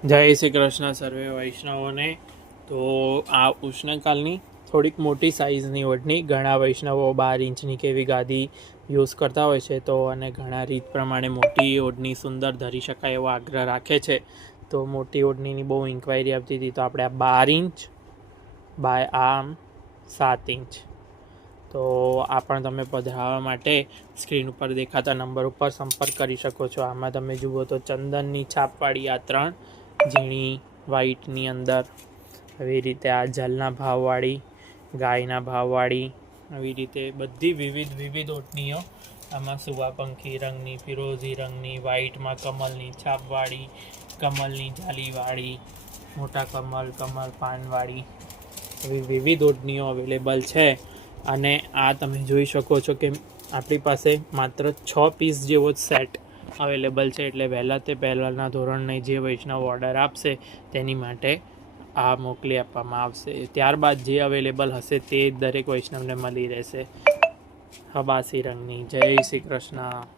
જય શ્રી કૃષ્ણ સર્વે વૈષ્ણવોને। તો આ ઉષ્ણકાલની થોડીક મોટી સાઇઝની ઓઢણી ઘણા વૈષ્ણવો 12 ઇંચની કેવી ગાદી યુઝ કરતા હોય છે, તો અને ઘણા રીત પ્રમાણે મોટી ઓઢણી સુંદર ધરી શકાય એવો આગ્રહ રાખે છે। તો મોટી ઓઢણીની બહુ ઇન્ક્વાયરી આવતી હતી, તો આપણે આ 12 ઇંચ બાય આમ 7 ઇંચ, તો આ પણ તમે પધરાવવા માટે સ્ક્રીન ઉપર દેખાતા નંબર ઉપર સંપર્ક કરી શકો છો। આમાં તમે જુઓ તો ચંદનની છાપવાળી આ 3 ઝીણી વ્હાઈટની અંદર, આવી રીતે આ જલના ભાવવાળી, ગાયના ભાવવાળી, આવી રીતે બધી વિવિધ ઓઢણીઓ આમાં સુવાપંખી રંગની, ફિરોઝી રંગની, વ્હાઈટમાં કમલની છાપવાળી, કમલની જાલીવાળી, મોટા કમલ, કમલ પાનવાળી, એવી વિવિધ ઓઢણીઓ અવેલેબલ છે। અને આ તમે જોઈ શકો છો કે આપણી પાસે માત્ર 6 પીસ જેવો જ સેટ અવેલેબલ છે, એટલે વહેલા તે પહેલાંના ધોરણને જે વૈષ્ણવ ઓર્ડર આપશે તેની માટે આ મોકલી આપવામાં આવશે। ત્યારબાદ જે અવેલેબલ હશે તે દરેક વૈષ્ણવને મળી રહેશે। હબાસી રંગની। જય શ્રી કૃષ્ણ।